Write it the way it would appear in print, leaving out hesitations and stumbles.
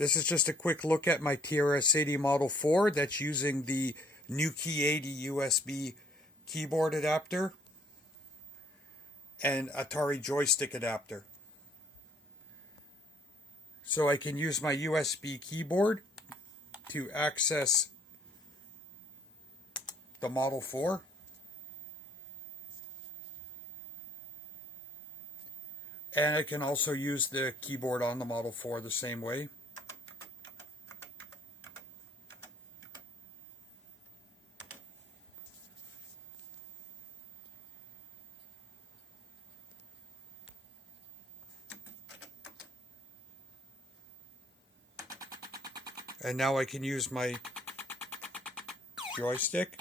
This is just a quick look at my TRS-80 Model 4 that's using the NewKey80 USB keyboard adapter and Atari joystick adapter. So I can use my USB keyboard to access the Model 4. And I can also use the keyboard on the Model 4 the same way. And now I can use my joystick.